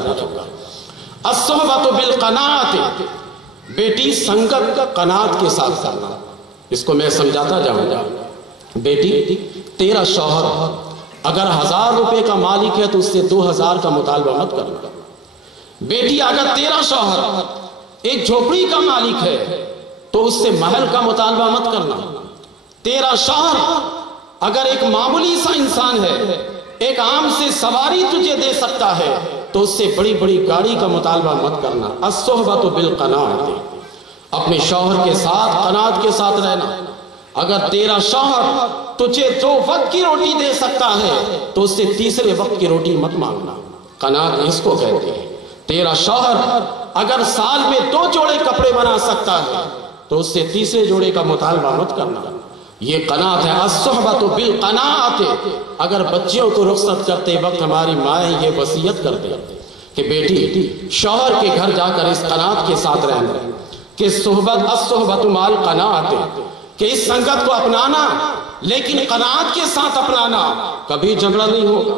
پوچھوں گا۔ الصحبۃ بالقناعۃ، بیٹی سنگت قناعت کے ساتھ کرنا۔ اس کو میں سمجھاتا جاؤں گا۔ بیٹی تیرا شوہر اگر 1000 روپے کا مالک ہے تو اس سے 2000 کا مطالبہ مت کرنا۔ بیٹی اگر تیرا شوہر ایک جھوپڑی کا مالک ہے تو اس سے محل کا مطالبہ مت کرنا۔ تیرا شوہر اگر ایک معمولی سا انسان ہے، ایک عام سے سواری تجھے دے سکتا ہے تو اس سے بڑی بڑی گاڑی کا مطالبہ مت کرنا۔ الصحبۃ بالقناعۃ، اپنے شوہر کے ساتھ قناعت کے ساتھ رہنا۔ اگر تیرا شوہر تجھے 2 وقت کی روٹی دے سکتا ہے تو اس سے تیسرے وقت کی روٹی مت مانگنا۔ قناعت اس کو کہتے ہیں۔ تیرا شوہر اگر سال میں 2 جوڑے کپڑے بنا سکتا ہے تو اس سے تیسرے جوڑے کا مطالبہ مت کرنا۔ یہ قناعت ہے۔ الصحبۃ بالقناعۃ۔ اگر بچیوں کو رخصت کرتے وقت ہماری مائیں یہ وصیت کرتے کہ بیٹی شوہر کے گھر جا کر اس قناعت کے ساتھ رہنا کہ الصحبۃ مع القناعۃ، کہ اس سنگت کو اپنانا لیکن قناعت کے ساتھ اپنانا، کبھی جھگڑا نہیں ہوگا۔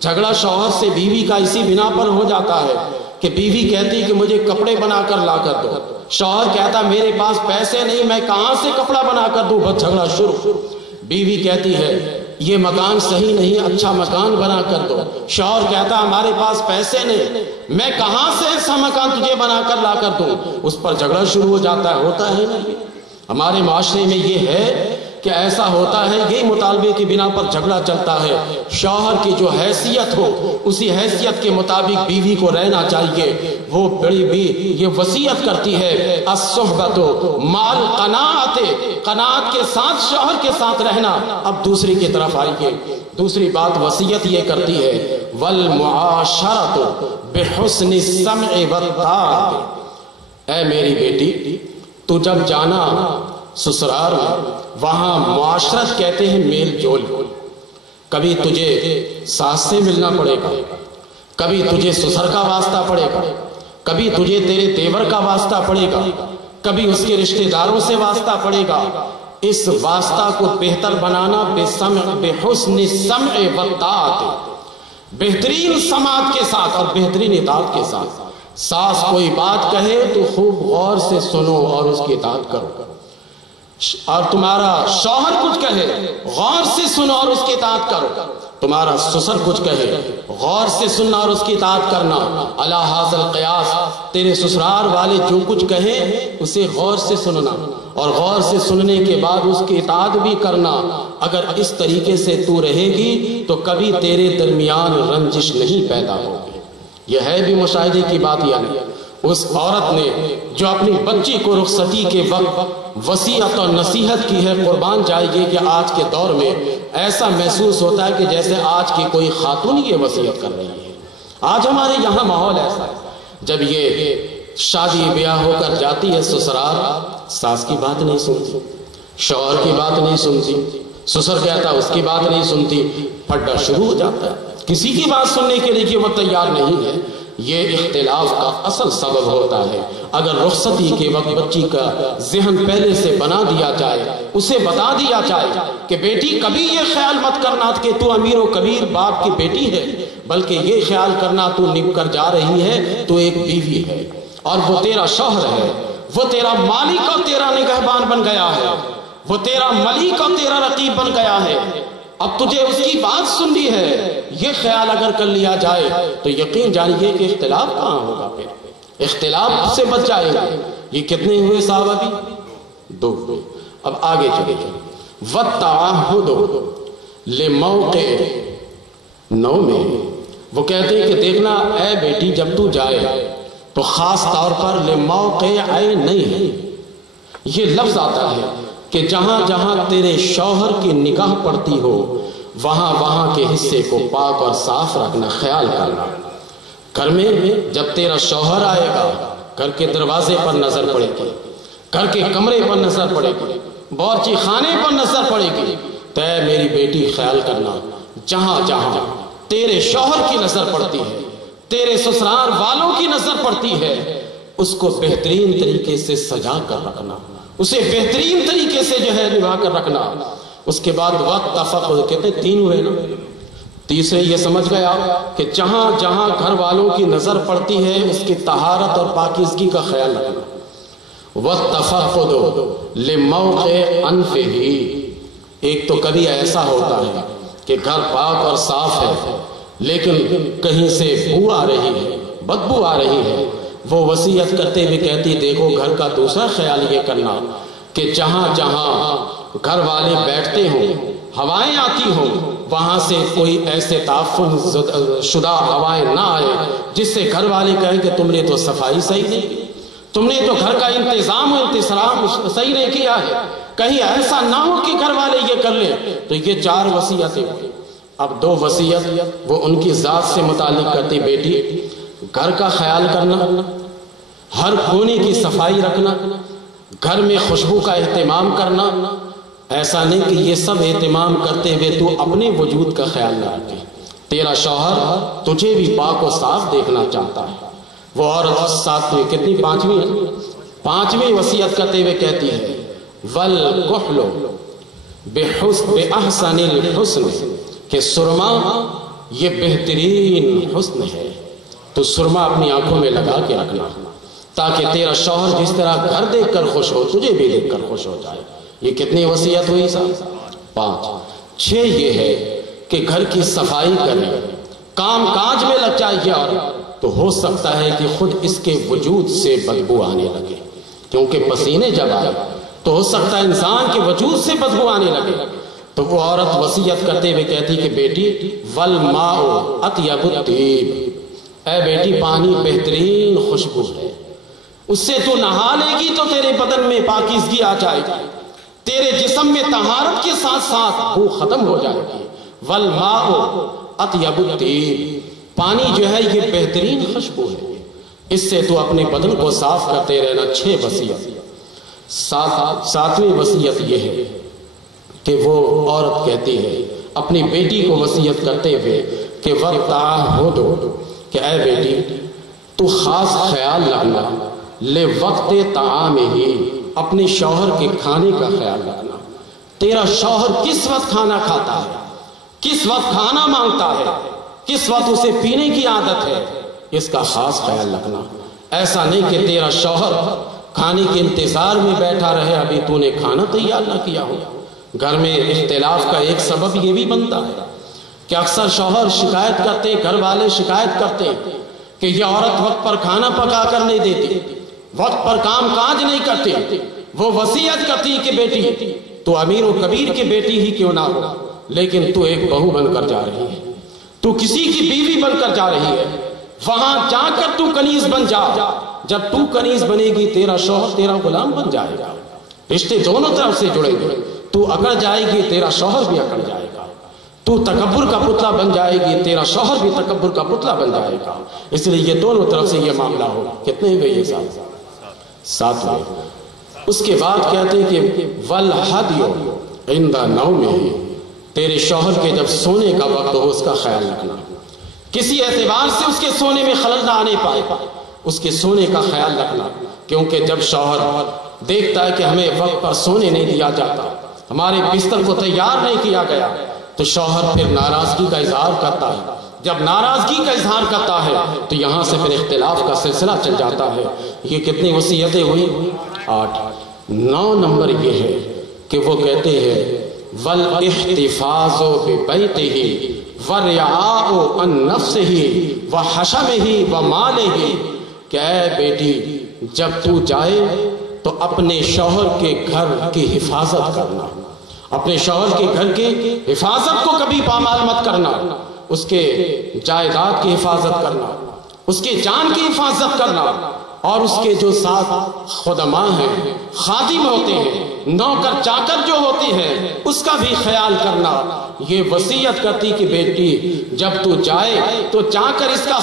جھگڑا شوہر سے بیوی کا اسی بنا پر ہو جاتا ہے کہ بیوی کہتی کہ مجھے کپڑے بنا کر لا کر دو، شوہر کہتا میرے پاس پیسے نہیں، میں کہاں سے کپڑا بنا کر دوں، بس جھگڑا شروع۔ بیوی کہتی ہے یہ مکان صحیح نہیں، اچھا مکان بنا کر دو، شوہر کہتا ہمارے پاس پیسے نہیں، میں کہاں سے ایسا مکان تجھے بنا کر لا کر دوں، اس پر جھگڑا شروع ہو جاتا ہے۔ ہوتا ہے نہیں؟ ہمارے معاشرے میں یہ ہے کہ ایسا ہوتا ہے، یہ مطالبے کی بنا پر جھگڑا چلتا ہے۔ شوہر کی جو حیثیت ہو اسی حیثیت کے مطابق بیوی کو رہنا چاہیے۔ وہ بڑی بھی یہ وصیت کرتی ہے الصحبۃ مع القناعۃ، قناعت کے ساتھ شوہر کے ساتھ رہنا۔ اب دوسری کی طرف آئیے، دوسری بات وصیت یہ کرتی ہے والمعاشرۃ بحسن السمع والطاعۃ۔ اے میری بیٹی تو جب جانا سسرال وہاں معاشرت کہتے ہیں میل جول۔ کبھی تجھے ساس سے ملنا پڑے گا، کبھی تجھے سسر کا واسطہ پڑے گا، کبھی تجھے تیرے دیور کا واسطہ پڑے گا، کبھی اس کے رشتہ داروں سے واسطہ پڑے گا۔ اس واسطہ کو بہتر بنانا بحسن السمع والطاعۃ، بہترین سماعت کے ساتھ اور بہترین اطاعت کے ساتھ۔ ساس کوئی بات کہے تو خوب غور سے سنو اور اس کی اطاعت کرو، اور تمہارا شوہر کچھ کہے غور سے سنو اور اس کی اطاعت کرو، تمہارا سسر کچھ کہے غور سے سننا اور اس کی اطاعت کرنا۔ علی ھذا القیاس، تیرے سسرال والے جو کچھ کہیں اسے غور سے سننا اور غور سے سننے کے بعد اس کی اطاعت بھی کرنا۔ اگر اس طریقے سے تو رہے گی تو کبھی تیرے درمیان رنجش نہیں پیدا ہوگی۔ یہ ہے بھی مشاہدے کی بات، یعنی اس عورت نے جو اپنی بچی کو رخصتی کے وقت وصیت اور نصیحت کی ہے، قربان جائے گی کہ آج کے دور میں ایسا محسوس ہوتا ہے کہ جیسے آج کی کوئی خاتون یہ وصیت کر رہی ہے۔ آج ہمارے یہاں ماحول ایسا ہے، جب یہ شادی بیاہ ہو کر جاتی ہے سسرال، ساس کی بات نہیں سنتی، شوہر کی بات نہیں سنتی، سسر کہتا اس کی بات نہیں سنتی، پھڈا شروع ہو جاتا ہے۔ کسی کی بات سننے کے لیے وہ تیار نہیں ہے۔ یہ اختلاف کا اصل سبب ہوتا ہے۔ اگر رخصتی کے وقت بچی کا ذہن پہلے سے بنا دیا جائے، اسے بتا دیا جائے کہ بیٹی کبھی یہ خیال مت کرنا کہ تو امیر و کبیر باپ کی بیٹی ہے، بلکہ یہ خیال کرنا تو نب کر جا رہی ہے، تو ایک بیوی ہے اور وہ تیرا شوہر ہے، وہ تیرا مالک اور تیرا نگہبان بن گیا ہے، وہ تیرا ملک اور تیرا رقیب بن گیا ہے۔ اب تجھے اس کی بات سننی ہے، یہ خیال اگر کر لیا جائے تو یقین جانیے کہ اختلاف کہاں ہوگا، پھر اختلاف سے بچ جائے گا۔ یہ کتنے ہوئے صحابہ بھی؟ 2 ہوئے۔ اب آگے چلے جائیں۔ وَالتَّعَهُدُ لِمَوْقِعِ نو میں وہ کہتے ہیں کہ دیکھنا اے بیٹی جب تو جائے تو خاص طور پر لِمَوْقِعِ نہیں ہے، یہ لفظ آتا ہے کہ جہاں جہاں تیرے شوہر کی نگاہ پڑتی ہو وہاں وہاں کے حصے کو پاک اور صاف رکھنا، خیال کرنا۔ گھر میں جب تیرا شوہر آئے گا، گھر کے دروازے پر نظر پڑے گی، گھر کے کمرے پر نظر پڑے گی، باورچی خانے پر نظر پڑے گی، تو اے میری بیٹی خیال کرنا جہاں جہاں تیرے شوہر کی نظر پڑتی ہے، تیرے سسرال والوں کی نظر پڑتی ہے، اس کو بہترین طریقے سے سجا کر رکھنا، اسے بہترین طریقے سے جو ہے نبھا کر رکھنا۔ اس کے بعد واتفقوا، کہتے ہیں 3 ہوئے نا، تیسرے یہ سمجھ گیا کہ جہاں جہاں گھر والوں کی نظر پڑتی ہے اس کی طہارت اور پاکیزگی کا خیال رکھنا. وَالتَّفَقُّدُ لِمَوْقِعِ أَنْفِهِ، ایک تو کبھی ایسا ہوتا ہے کہ گھر پاک اور صاف ہے لیکن کہیں سے بو آ رہی ہے، بدبو آ رہی ہے. وہ وصیت کرتے ہوئے کہتی دیکھو گھر کا دوسرا خیال یہ کرنا کہ جہاں جہاں گھر والے بیٹھتے ہوں ہوائیں آتی ہوں وہاں سے کوئی ایسے تعفن شدہ ہوائیں نہ آئے جس سے گھر والے کہیں کہ تم نے تو صفائی صحیح نہیں کی، تم نے تو گھر کا انتظام و انتصرام صحیح نہیں کیا ہے. کہیں ایسا نہ ہو کہ گھر والے یہ کر لیں. تو یہ 4 وصیتیں ہوئی. اب 2 وصیت وہ ان کی ذات سے متعلق کرتی. بیٹی گھر کا خیال کرنا، ہر کونے کی صفائی رکھنا، گھر میں خوشبو کا اہتمام کرنا. ایسا نہیں کہ یہ سب اہتمام کرتے ہوئے تو اپنے وجود کا خیال نہ رکھے. تیرا شوہر تجھے بھی پاک و صاف دیکھنا چاہتا ہے. وہ عورت ساتھ میں کتنی 5ویں وصیت کرتے ہوئے کہتی ہے وَالْكُحْلُ بِأَحْسَنِ الْحُسْنِ، کہ سرما یہ بہترین حسن ہے. تو سرما اپنی آنکھوں میں لگا کے رکھنا تاکہ تیرا شوہر جس طرح گھر دیکھ کر خوش ہو تجھے بھی دیکھ کر خوش ہو جائے. یہ کتنی وصیت ہوئی صاحب؟ 5. 6 یہ ہے کہ گھر کی صفائی کرے، کام کاج میں لگ جائے گیا تو ہو سکتا ہے کہ خود اس کے وجود سے بدبو آنے لگے، کیونکہ پسینے جب آئے تو ہو سکتا ہے انسان کے وجود سے بدبو آنے لگے. تو وہ عورت وصیت کرتے ہوئے کہتی کہ بیٹی وَالْمَاءُ أَطْيَبُ الطِّيبِ، اے بیٹی پانی بہترین خوشبو ہے، اس سے تو نہا لے گی تو تیرے بدن میں پاکیزگی آ جائے گی، تیرے جسم میں طہارت کے ساتھ ساتھ وہ ختم ہو جائے گی. وَالْمَاءُ أَطْيَبُ الطِّيبِ، پانی جو ہے یہ بہترین خوشبو ہے، اس سے تو اپنے بدن کو صاف کرتے رہنا. 6 وصیت. 7ویں وصیت یہ ہے کہ وہ عورت کہتی ہے اپنی بیٹی کو وصیت کرتے ہوئے کہ وَالتَّعَهُدُ، کہ اے بیٹی تو خاص خیال رکھنا لِوَقْتِ طَعَامِهِ، اپنے شوہر کے کھانے کا خیال رکھنا. تیرا شوہر کس وقت کھانا کھاتا ہے، کس وقت کھانا مانگتا ہے، کس وقت اسے پینے کی عادت ہے، اس کا خاص خیال رکھنا. ایسا نہیں کہ تیرا شوہر کھانے کے انتظار میں بیٹھا رہے ابھی تو نے کھانا تیار نہ کیا ہو. گھر میں اختلاف کا ایک سبب یہ بھی بنتا ہے کہ اکثر شوہر شکایت کرتے، گھر والے شکایت کرتے کہ یہ عورت وقت پر کھانا پکا کر نہیں دیتی، وقت پر کام کاج نہیں کرتی. وہ وصیت کرتی کہ بیٹی تو امیر و کبیر کی بیٹی ہی کیوں نہ ہو لیکن تو ایک بہو بن کر جا رہی ہے، تو کسی کی بیوی بن کر جا رہی ہے، وہاں جا کر تو کنیز بن جا. جب تو کنیز بنے گی تیرا شوہر تیرا غلام بن جائے گا، رشتے دونوں طرف سے جڑیں گے. تو اکڑ جائے گی تیرا شوہر بھی اکڑ جائے گا، تو تکبر کا پتلا بن جائے گی تیرا شوہر بھی تکبر کا پتلا بن جائے گا. اس لیے یہ دونوں طرف سے یہ معاملہ ہو. کتنے ہوئے یہ 7ویں. اس کے بعد کہتے ہیں کہ وَالْحَدْيُ عِنْدَ نَوْمِهِ، تیرے شوہر کے جب سونے کا وقت ہو اس کا خیال رکھنا، کسی اعتبار سے اس کے سونے میں خلل نہ آنے پائے، اس کے سونے کا خیال رکھنا. کیونکہ جب شوہر دیکھتا ہے کہ ہمیں وقت پر سونے نہیں دیا جاتا، ہمارے بستر کو تیار نہیں کیا گیا، تو شوہر پھر ناراضگی کا اظہار کرتا ہے. جب ناراضگی کا اظہار کرتا ہے تو یہاں سے پھر اختلاف کا سلسلہ چل جاتا ہے. یہ کتنی وصیتیں ہوئی؟ 8. 9 نمبر یہ ہے کہ وہ کہتے ہیں وَالْإِحْتِفَاظُ بِبَيْتِهِ وَرِعَاءُ عَنْ نَفْسِهِ وَحَشَمِهِ وَمَالِهِ، کہ اے بیٹی جب تو جائے تو اپنے شوہر کے گھر کی حفاظت کرنا، اپنے شوہر کے گھر کی حفاظت کو کبھی پامال مت کرنا، اس کے جائیداد کی حفاظت کرنا، اس کے جان کی حفاظت کرنا، اور اس کے جو ساتھ خدماء ہیں، خادم ہوتے ہیں، نوکر چاکر جو ہوتے ہیں، اس کا بھی خیال کرنا. یہ وصیت کرتی کہ بیٹی جب تو جائے تو جا کر اس کا